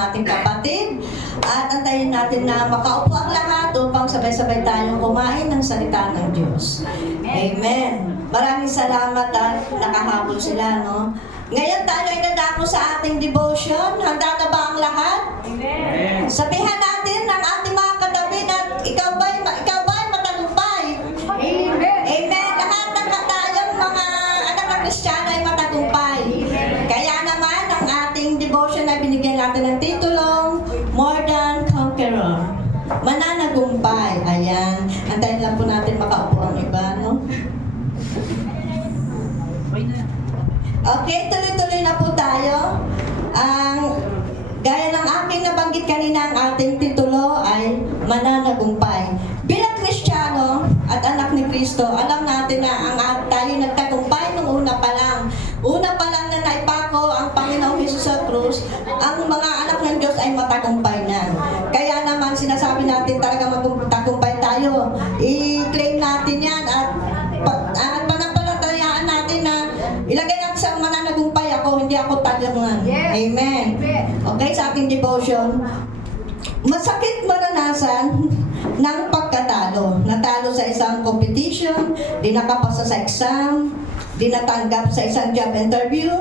nating kapatid. At antayin natin na makaupo ang lahat upang sabay-sabay tayong kumain ng salita ng Diyos. Amen. Maraming salamat at nakahabol sila, no? Ngayon tayo ay dadako sa ating devotion. Handa na ba ang lahat? Amen. Sabihan natin ng ating mga katabi na ikaw ba'y matagumpay? Amen. Amen. Lahat ng tayong mga anak ng Kristiyano ay matagumpay. Kaya naman, ang ating devotion ay binigyan natin ng titulong More Than Conqueror. Mananagumpay. Ayan. Antayin lang po natin makaupo ang iba, no? Okay, tuloy-tuloy na po tayo. Gaya ng aking nabanggit kanina, ang ating titulo ay Mananagumpay. Bilang Kristiyano at anak ni Kristo, alam natin na tayo nagtagumpay nung una pa lang. Una pa lang na naipako ang Panginoong Hesus sa krus, ang mga anak ng Diyos ay matagumpay na. Kaya naman sinasabi natin talaga magtagumpay tayo. I-claim natin yan at panampalatayaan natin na ilagay natin sa mananagumpay ako, hindi ako talangan. Yes. Amen. Okay, sa ating devotion, masakit maranasan ng pagkatalo. Natalo sa isang competition, di nakapasa sa exam, di natanggap sa isang job interview,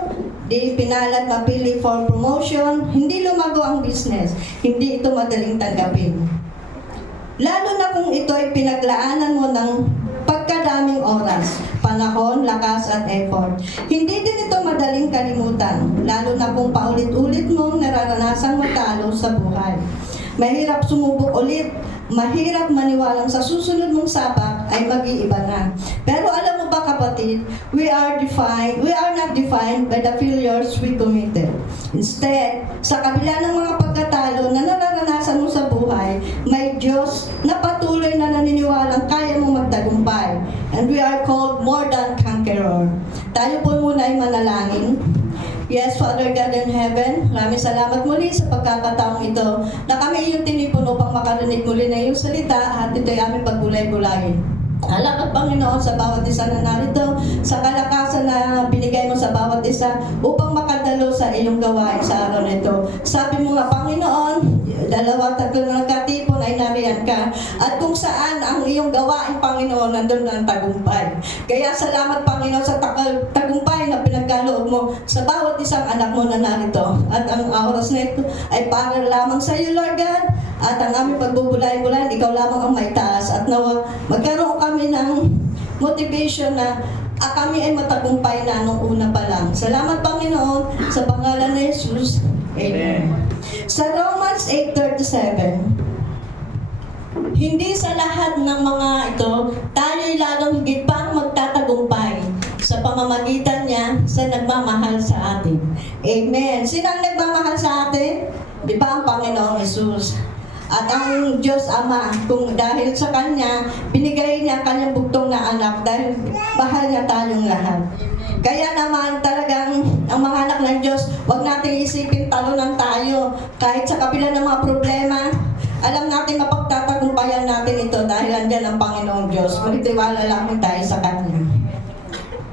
di pinalad mapili for promotion, hindi lumago ang business, hindi ito madaling tanggapin. Lalo na kung ito ay pinaglaanan mo ng pagkadaming oras, panahon, lakas at effort. Hindi din ito madaling kalimutan, lalo na kung paulit-ulit mong nararanasang matalo sa buhay. Mahirap sumubok ulit, mahirap maniwalang sa susunod mong sabak ay mag-iiba na. Pero alam mo ba kapatid, we are not defined by the failures we committed. Instead, sa kabila ng mga pagkatalo na nararanasan mo sa buhay, may Diyos na patuloy na naniniwalang kaya mong magtagumpay. And we are called more than conqueror. Tayo po muna ay manalangin. Yes, Father God in heaven, maraming salamat muli sa pagkakataong ito na kami iyong tinipon upang makarinig muli na iyong salita at ito ay aming pagbulay-bulayin. Alamat Panginoon sa bawat isa na narito, sa kalakasan na binigay mo sa bawat isa upang makadalo sa iyong gawain sa araw na ito. Sabi mo nga Panginoon, 2-3 na nagkatipon ay nariyan ka. At kung saan ang iyong gawain Panginoon, nandun ang tagumpay. Kaya salamat Panginoon sa tagumpay na pinagkaloob mo sa bawat isang anak mo na narito. At ang oras na ito ay para lamang sa iyo Lord God. At ang aming pagbubulay-bulayan, ikaw lamang ang may taas. At nawa, magkaroon kami ng motivation na kami ay matagumpay na nung una pa lang. Salamat Panginoon sa pangalan ni Jesus. Amen. Sa Romans 8:37, hindi sa lahat ng mga ito, tayo'y lalong higit pang magtatagumpay sa pamamagitan niya sa nagmamahal sa atin. Amen. Sino ang nagmamahal sa atin? Di ba ang Panginoong Jesus? At ang Diyos Ama, kung dahil sa Kanya, binigay niya ang Kanyang bugtong na anak dahil mahal niya tayong lahat. Kaya naman talagang ang mga anak ng Diyos, huwag nating isipin talunan tayo. Kahit sa kabila ng mga problema, alam natin mapagtatagumpayan natin ito dahil andyan ang Panginoong Diyos. Magtiwala lamang tayo sa Kanya.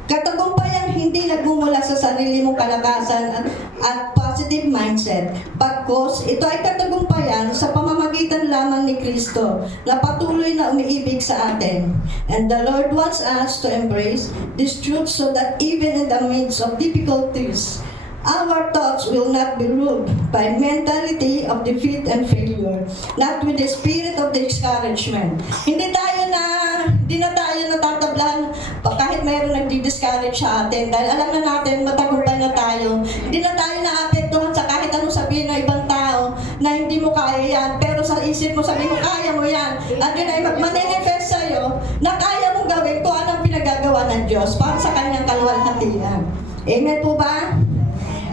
Katagumpayan hindi nagmumula sa sarili mong kalakasan at positive mindset. Bagkus, ito ay katagumpayan sa pamamagitan lamang ni Kristo na patuloy na umiibig sa atin. And the Lord wants us to embrace this truth so that even in the midst of difficulties, our thoughts will not be ruled by mentality of defeat and failure, not with the spirit of discouragement. Hindi na tayo natatablan kahit mayroong nagdi-discourage sa atin dahil alam na natin matagumpay na tayo. Hindi na tayo naapektuhan sa kahit anong sabihin ng ibang tao na hindi mo kaya yan, pero sa isip mo sabi mo kaya mo yan, at yun ay magmanifest sa'yo na kaya mong gawin kung anong pinagagawa ng Diyos para sa kanyang kaluwalhatian. Amen po ba?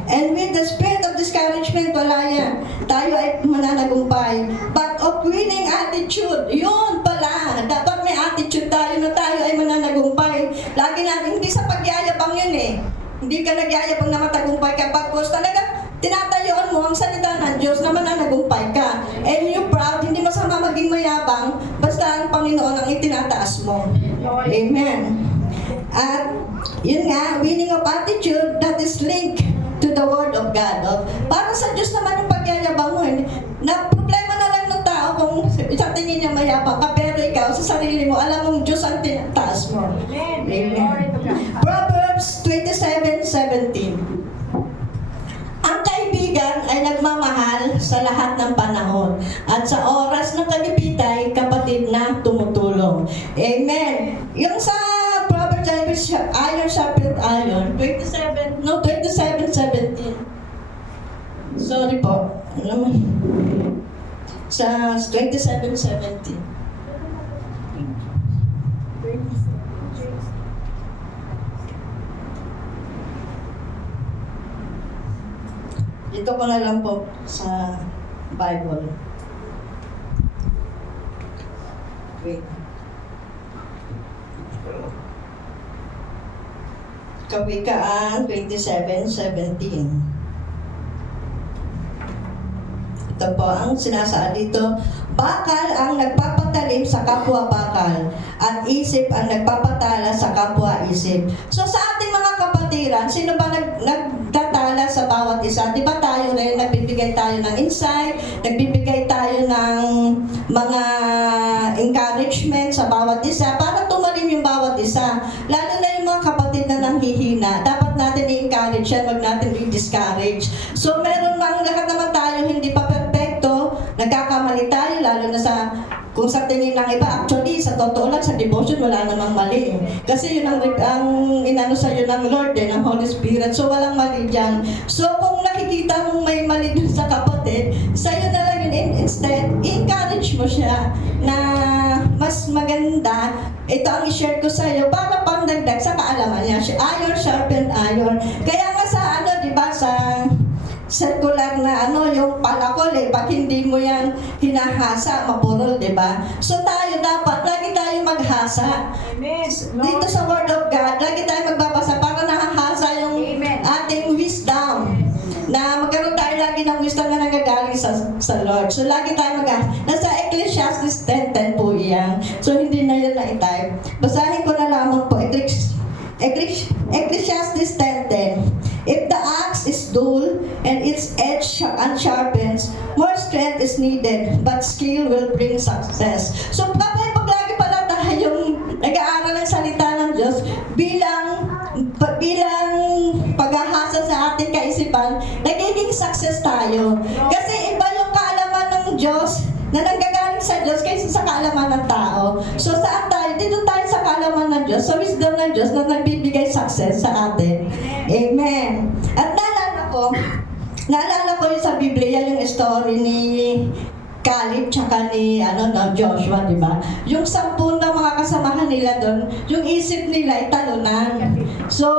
And with the spirit of discouragement, wala yan. Tayo ay mananagumpay. But of winning attitude, yun pala. Dapat may attitude tayo na tayo ay mananagumpay. Lagi natin, hindi sa pagyayabang yun eh. Hindi ka nagyayabang na matagumpay ka. Pagkos talaga, tinatayuan mo ang salita ng Diyos na mananagumpay ka. And you're proud, hindi masama maging mayabang, basta ang Panginoon ang itinataas mo. Amen. At yun nga, winning of attitude that is linked to the Word of God. Para sa Diyos naman yung pagyayabang ikaw sa sarili mo, alam mong Diyos ang tinataas mo. Amen. Proverbs 27:17. Ang kaibigan ay nagmamahal sa lahat ng panahon at sa oras ng kalipitay, kapatid na tumutulong. Amen. Yung sa Proverbs, iron sharpened iron, 27:17. Sorry po. Sa 27:17. Dito ko na lang po sa Bible. Wait. Kawikaan 27:17. Ito po ang sinasaad dito. Bakal ang nagpapatalim sa kapwa bakal at isip ang nagpapatala sa kapwa isip. So sa ating mga kapatiran, sino ba nagtatala sa bawat isa? Di ba tayo rin, nagbibigay tayo ng insight, nagbibigay tayo ng mga encouragement sa bawat isa para tumalim yung bawat isa. Lalo na yung mga kapatid na nanghihina. Dapat natin i-encourage yan, wag natin i-discourage. So meron mga lahat naman tayo hindi pa perfecto, nagkakamali tayo, lalo na sa kung sa tingin ng iba. Actually, sa totoo lang, sa devotion, wala namang mali. Kasi yun ang inano sa'yo ng Lord, ng Holy Spirit. So, walang mali dyan. So, kung nakikita mong may mali dun sa kapatid, sa'yo na lang yun. Instead, encourage mo siya na mas maganda. Ito ang i-share ko sa'yo para pandagdag sa kaalaman niya. Iron sharpened iron. Kaya nga sa di ba, sa circular na yung palakol pag hindi mo yan hinahasa, mapurol, di ba? So tayo dapat, lagi tayo maghasa. Amen. Dito sa Word of God, lagi tayo magbabasa para nahahasa yung ating wisdom. Na magkaroon tayo lagi ng wisdom na nagagaling sa Lord. So lagi tayo nasa Ecclesiastes 10:10 po yan. So hindi na yun na-type. Basahin ko na lamang po, Ecclesiastes 10:10. If the axe is dull and its edge unsharpens, more strength is needed, but skill will bring success. So kapag lagi pala tayong nag-aaral ng salita ng Diyos bilang paghahasa sa ating kaisipan, nagiging success tayo. Kasi iba yung kaalaman ng Diyos na nanggagaling sa Diyos kaysa sa kaalaman ng tao. So saan tayo? Dito tayo sa kaalaman ng Diyos, sa wisdom ng Diyos na nagbibigay success sa atin. Amen. At naalala ko yung sa Biblia, yung story ni Caleb tsaka ni Joshua, di ba? Yung 10 na mga kasamahan nila doon, yung isip nila ay talunan. So,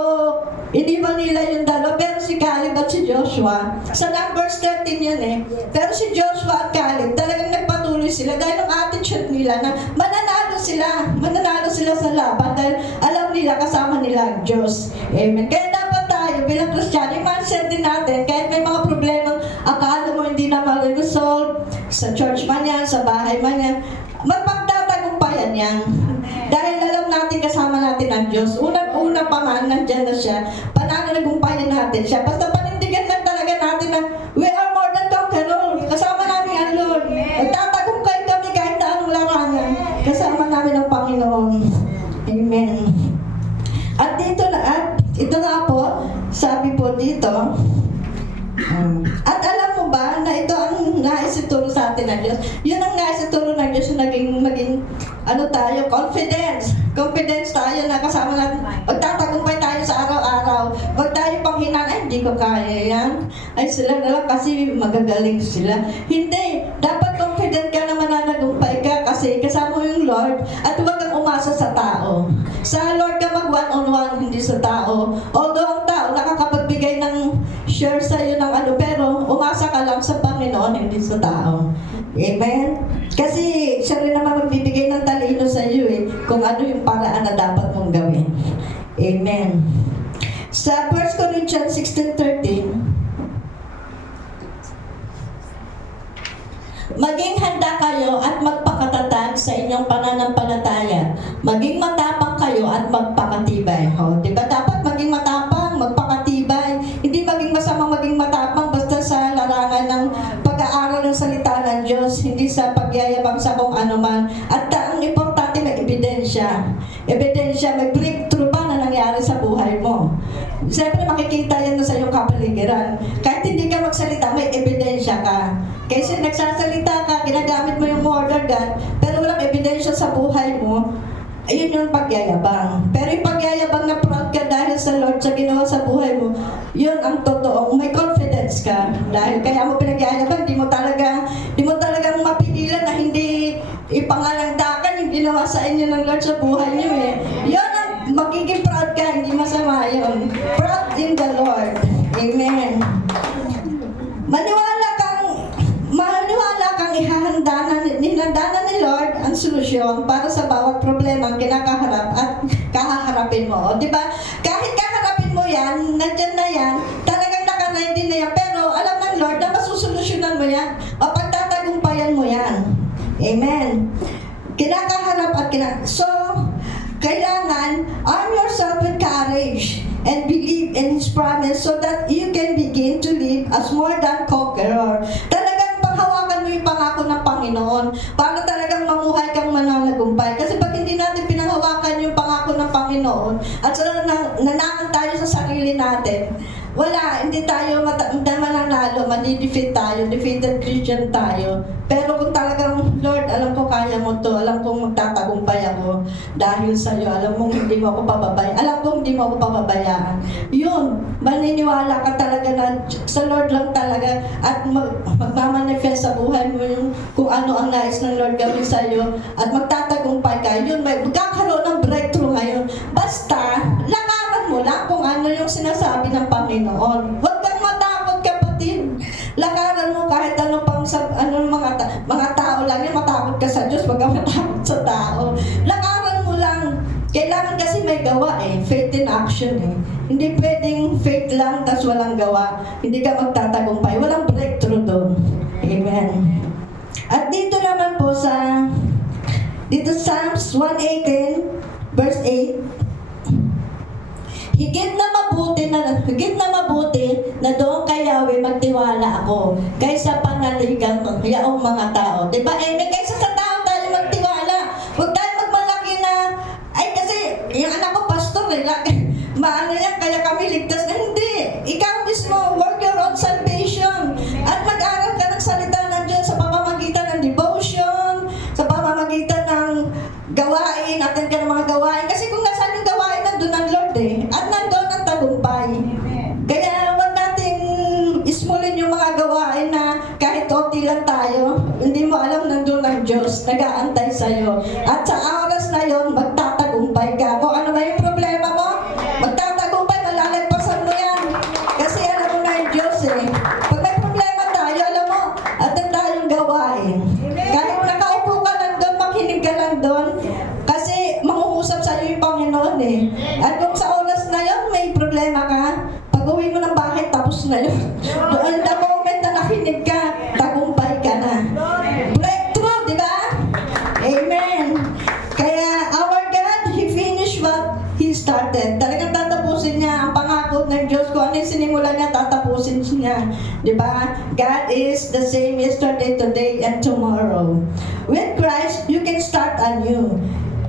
iniwan nila yung dalawa, pero si Caleb at si Joshua, sa Numbers 13 yun pero si Joshua at Caleb, talagang nagpatuloy sila dahil ang attitude nila na mananalo sila sa laban dahil alam nila kasama nila ang Diyos. Amen. Kaya dapat tayo bilang Kristiyano, i-mindset din natin, kahit may mga problemang akala mo hindi na ma-resolve, sa church man yan, sa bahay man yan, magpagtatagumpayan yan. Dahil alam natin kasama natin ang Diyos. Unang-una pa man, nandyan na siya. Pananagumpayan natin siya. Basta panindigan lang talaga natin na we are more than conquerors. Kasama namin ang Lord. Magtatagumpay kami kahit na anong larangan. Kasama namin ang Panginoon. Amen. At ito na po, sabi po dito, at alam mo ba na ito ang naisituro sa atin ng Diyos? Yun ang naisituro ng Diyos na maging confidence. Confidence tayo na kasama natin. Magtatagumpay tayo sa araw-araw. Huwag tayo panghinaan, ay hindi ko kaya yan. Ay sila na lang kasi magagaling sila. Hindi. Dapat confident ka na mananagumpay ka kasi kasama mo yung Lord at huwag kang umasa sa tao. Sa Lord ka mag one-on-one, hindi sa tao. Although ang tao nakakapagbigay ng share sa iyo ng pero umasa ka lang sa Panginoon, hindi sa tao. Amen? Kasi siya rin naman magbibigay ng talino sa iyo kung ano yung paraan na dapat mong gawin. Amen. Sa 1 Corinthians 16:13, maging handa kayo at magpakatatag sa inyong pananampalataya. Maging matapang kayo at magpakatibay. Diba dapat maging matapang, magpakatibay. Hindi maging masamang maging matapang basta sa larangan ng pag-aaral ng salita ng Diyos, hindi sa pagyayabang sa kung ano man. At ang importante, may ebidensya. Ebidensya, may breakthrough ba na nangyari sa buhay mo? Siyempre, makikita yan sa iyong kapaligiran. Kahit hindi ka magsalita, may ebidensya ka. Kasi nagsasalita ka, ginagamit mo yung word of God, pero walang ebidensya sa buhay mo, ayun yung pagyayabang. Pero yung pagyayabang na proud ka dahil sa Lord, sa ginawa sa buhay mo, yun ang totoong may confidence ka. Dahil kaya mo pinagyayabang, di mo talagang mapigilan na hindi ipangalangdakan yung ginawa sa inyo ng Lord sa buhay niyo eh. Yun ang magiging proud ka, hindi masama yun. Proud in the Lord. Amen. Maniwala kang hinanda na ni Lord ang solusyon para sa bawat problema ang kinakaharap at kahaharapin mo. O, di ba? Kahit kaharapin mo yan, nandyan na yan, talagang nakaready na yan, pero alam ng Lord na masusolusyonan mo yan, mapagtatagumpayan mo yan. Amen. Kinakaharap at So, kailangan arm yourself with courage and believe in His promise so that you can begin to live as more than conqueror. Talagang panghawakan mo yung pangako ng Panginoon para talagang mamuhay kang mananagumpay. Kasi pag hindi natin pinanghawakan yung pangako ng Panginoon at nananang tayo sa sarili natin, wala, hindi tayo mananalo, madi-defeat tayo, defeated Christian tayo. Pero kung talagang, Lord, alam ko kaya mo to, alam kong magtatagumpay ako dahil sa iyo, alam mong hindi mo ako pababayaan. Yun, maniniwala ka talaga na sa Lord lang talaga at magmamanifest sa buhay mo yung kung ano ang nais ng Lord gawin sa iyo at magtatagumpay ka. Yun, magkakaroon ng breakthrough ngayon. Basta, lakaran mo lang kung ano yung sinasabi ng Panginoon. Huwag kang matakot, kapatid. Lakaran mo kahit ano pang mga tao lang yan, matakot ka sa Diyos, huwag kang matakot sa tao. Lakaran mo lang. Kailangan kasi may gawa eh. Faith in action eh. Hindi pwedeng faith lang tas walang gawa. Hindi ka magtatagumpay. Walang breakthrough doon. Amen. At dito naman po dito Psalms 118 verse 8, Higit na mabuti na doon kay Yahweh magtiwala ako kaysa panaligang yaong mga tao. Diba? Kaysa sa tao tayo magtiwala. Huwag tayo magmalaki na, ay kasi yung anak ko pastor maano yan, kaya kami ligtas na. Hindi. Ikaw mismo, work your own salvation. At mag-aral ka ng salita ng Diyos sa pamamagitan ng devotion, sa pamamagitan ng gawain, attend ka ng mga gawain. Kasi kung nasaan yung gawain, nandun ang Lord eh. At nandun ang tagumpay. Kaya wag natin ismulin yung mga gawain na kahit OT lang tayo, hindi mo alam nandun ang Diyos, nag-aantay sa'yo. At sa oras na yon, magtatagumpay ka. Kung ano ba yung problema mo, magtatagumpay, malalagpasan mo yan. Kasi alam mo na yung Diyos eh. Pag may problema tayo, alam mo, attend tayong gawain. Kahit nakaupo ka lang doon, makinig ka lang doon, kasi mangungusap sa'yo yung Panginoon eh. At kung sa oras na yon may problema ka, pag-uwi mo ng bahay, tapos na yun. Doon the moment na nakinig ka, tagumpay ka na. Breakthrough, di ba? Amen. Kaya our God, He finished what He started. Talagang tatapusin niya ang pangako ng Diyos. Kung ano yung sinimulan niya, tatapusin niya. Di ba? God is the same yesterday, today, and tomorrow. With Christ, you can start anew.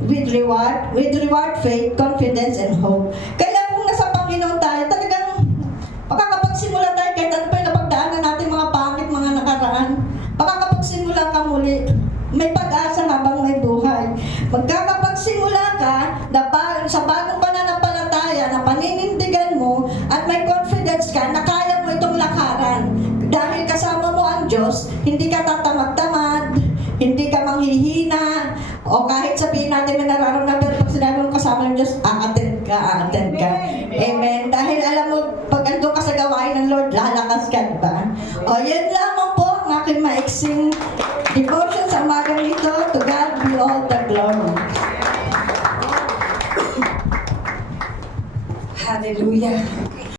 With reward, faith, confidence, and hope. Kaya kung nasa Panginoon tayo, talagang makakapagsimula tayo kahit ano pa yung napagdaanan natin mga pangit, mga nakaraan. Makakapagsimula ka muli. May pag-asa habang may buhay. Magkakapagsimula ka sa bagong pananampalataya na paninindigan mo at may confidence ka na kaya mo itong lakaran. Dahil kasama mo ang Diyos, hindi ka tatamad-tamad, hindi ka manghihina, o kahit sabihin natin may nararamdaman, pero pag sinabi mo kasama ng Diyos, a-attend ka. Amen. Dahil alam mo, pag andun ka sa gawain ng Lord, lalakas ka, diba? O, yun lamang po ang aking maiksing devotion sa umagang ito. To God be all the glory. Hallelujah.